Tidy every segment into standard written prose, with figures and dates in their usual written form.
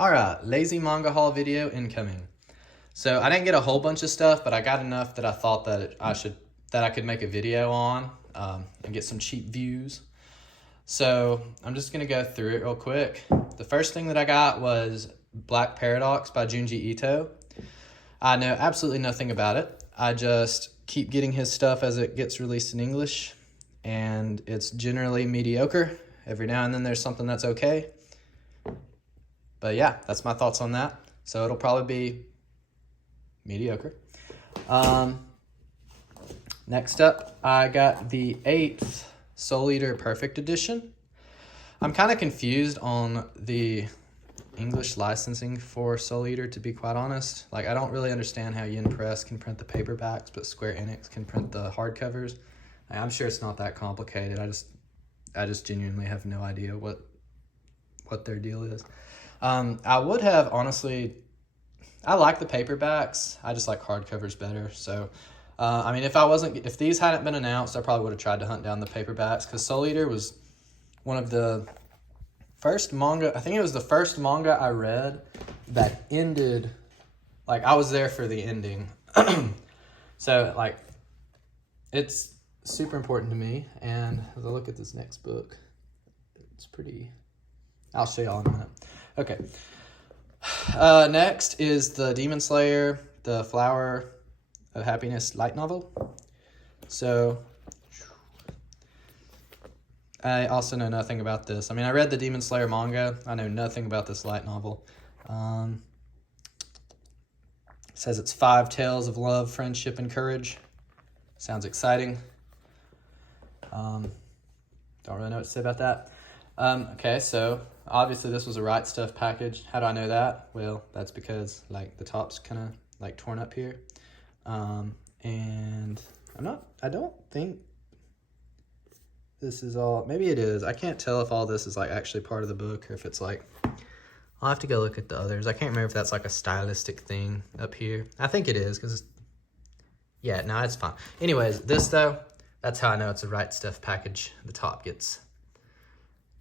Alright, lazy manga haul video incoming. So I didn't get a whole bunch of stuff, but I got enough that I thought that I could make a video on and get some cheap views. So I'm just gonna go through it real quick. The first thing that I got was Black Paradox by Junji Ito. I know absolutely nothing about it. I just keep getting his stuff as it gets released in English, and it's generally mediocre. Every now and then there's something that's okay. But yeah, that's my thoughts on that. So it'll probably be mediocre. Next up, I got the 8th Soul Eater Perfect Edition. I'm kind of confused on the English licensing for Soul Eater, to be quite honest. Like, I don't really understand how Yen Press can print the paperbacks, but Square Enix can print the hardcovers. I'm sure it's not that complicated. I just genuinely have no idea what their deal is. I would have, honestly, I like the paperbacks. I just like hardcovers better. So, I mean, if these hadn't been announced, I probably would have tried to hunt down the paperbacks, because Soul Eater was one of the first manga, I think it was the first manga I read that ended, like, I was there for the ending. So, like, it's super important to me. And as I look at this next book, it's pretty, I'll show y'all in a minute. Okay. Next is the Demon Slayer, the Flower of Happiness light novel. So, I also know nothing about this. I mean, I read the Demon Slayer manga. I know nothing about this light novel. It says it's 5 tales of love, friendship, and courage. Sounds exciting. Don't really know what to say about that. Okay, so obviously this was a Right Stuff package. How do I know that? Well, that's because, like, the top's kind of, like, torn up here. And I don't think this is all, maybe it is. I can't tell if all this is, like, actually part of the book, or if it's, like, I'll have to go look at the others. I can't remember if that's, like, a stylistic thing up here. I think it is, because, yeah, no, it's fine. Anyways, this, though, that's how I know it's a Right Stuff package. The top gets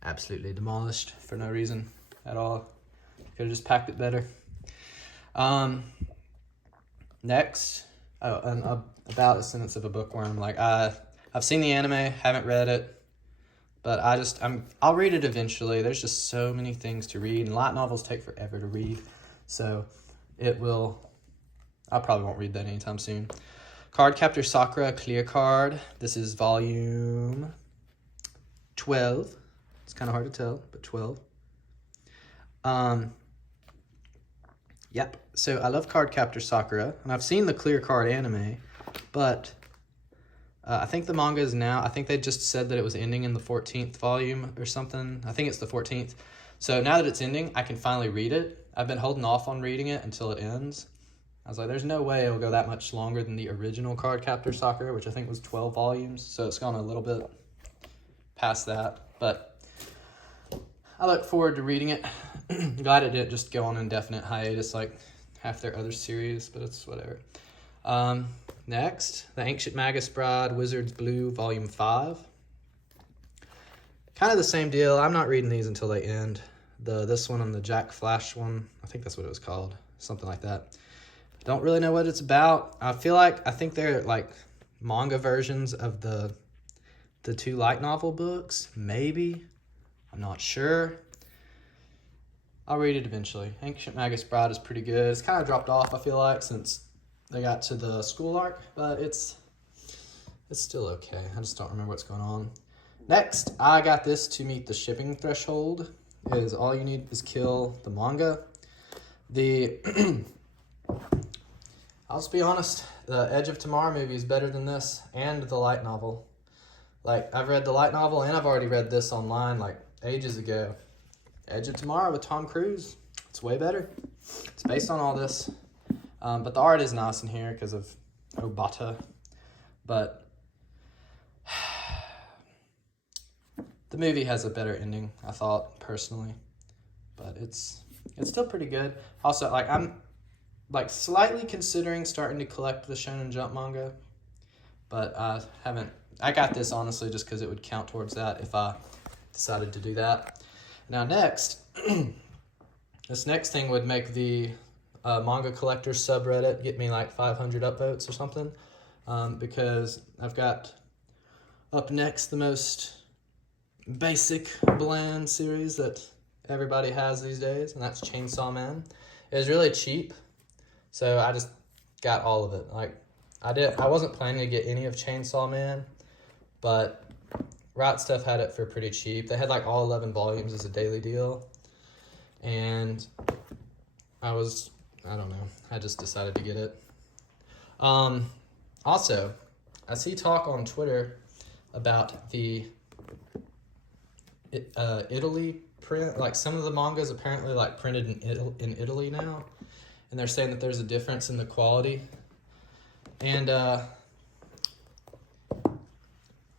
absolutely demolished for no reason at all. Could have just packed it better. Next, about A Sentence of a Bookworm. Like, I've seen the anime, haven't read it, but I'll read it eventually. There's just so many things to read, and light novels take forever to read, so I probably won't read that anytime soon. Cardcaptor Sakura Clear Card. This is volume 12. It's kind of hard to tell, but 12. Yep. So I love Cardcaptor Sakura, and I've seen the Clear Card anime, but I think the manga is now, I think they just said that it was ending in the 14th volume or something. I think it's the 14th. So now that it's ending, I can finally read it. I've been holding off on reading it until it ends. I was like, there's no way it'll go that much longer than the original Cardcaptor Sakura, which I think was 12 volumes. So it's gone a little bit past that, but I look forward to reading it. Glad it didn't just go on indefinite hiatus like half their other series, but it's whatever. Next, The Ancient Magus Bride, Wizard's Blue, Volume 5. Kind of the same deal. I'm not reading these until they end. This one and the Jack Flash one, I think that's what it was called. Something like that. Don't really know what it's about. I think they're like manga versions of the 2 light novel books, maybe. I'm not sure. I'll read it eventually. Ancient Magus Bride is pretty good. It's kind of dropped off, I feel like, since they got to the school arc, but it's still okay. I just don't remember what's going on. Next, I got this To Meet the Shipping Threshold. Is all you need is kill the manga. I'll just be honest, the Edge of Tomorrow movie is better than this, and the light novel. Like, I've read the light novel, and I've already read this online, like, ages ago. Edge of Tomorrow with Tom Cruise. It's way better. It's based on all this. But the art is nice in here because of Obata. But the movie has a better ending, I thought, personally. But it's still pretty good. Also, like, I'm like slightly considering starting to collect the Shonen Jump manga. But I haven't. I got this honestly just because it would count towards that if I decided to do that. Now next, This next thing would make the manga collector subreddit get me like 500 upvotes or something, because I've got up next the most basic bland series that everybody has these days, and that's Chainsaw Man. It was really cheap, so I just got all of it. Like I wasn't planning to get any of Chainsaw Man, but Right Stuff had it for pretty cheap. They had like all 11 volumes as a daily deal, and I don't know, I just decided to get it. Also, I see talk on Twitter about the Italy print. Like some of the mangas apparently like printed in Italy now, and they're saying that there's a difference in the quality. And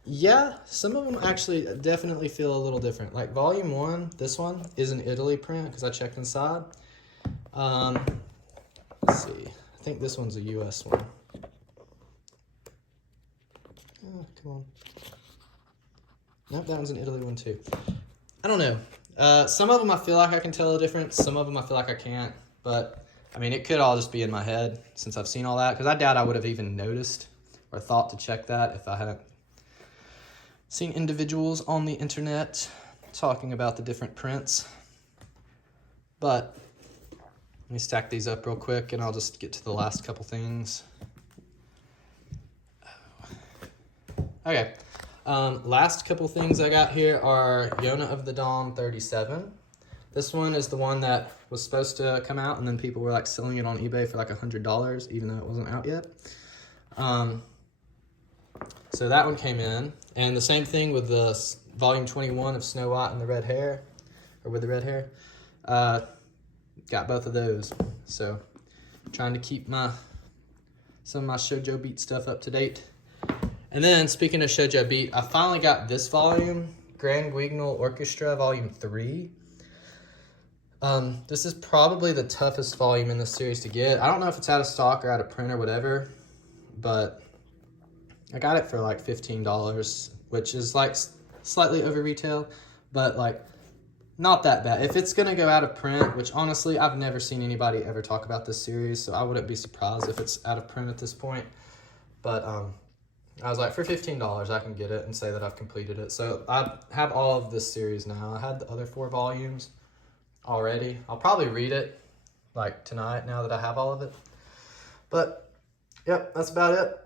yeah, some of them actually definitely feel a little different. Like volume 1, this one is an Italy print because I checked inside. Let's see, I think this one's a US one. Oh, come on. Nope, that one's an Italy one too. I don't know. Some of them I feel like I can tell a difference. Some of them I feel like I can't. But, I mean, it could all just be in my head since I've seen all that. Because I doubt I would have even noticed or thought to check that if I hadn't seen individuals on the internet talking about the different prints. But, let me stack these up real quick and I'll just get to the last couple things. Okay. Last couple things I got here are Yona of the Dawn 37. This one is the one that was supposed to come out, and then people were like selling it on eBay for like $100, even though it wasn't out yet. So that one came in, and the same thing with the volume 21 of Snow White and the Red Hair, or with the red hair. Got both of those. So trying to keep some of my Shojo Beat stuff up to date. And then, speaking of Shojo Beat, I finally got this volume, Grand Guignol Orchestra, Volume 3. This is probably the toughest volume in this series to get. I don't know if it's out of stock or out of print or whatever, but I got it for like $15, which is like slightly over retail, but like not that bad. If it's gonna go out of print, which honestly, I've never seen anybody ever talk about this series, so I wouldn't be surprised if it's out of print at this point. But I was like, for $15, I can get it and say that I've completed it. So I have all of this series now. I had the other 4 volumes already. I'll probably read it like tonight now that I have all of it. But, yep, that's about it.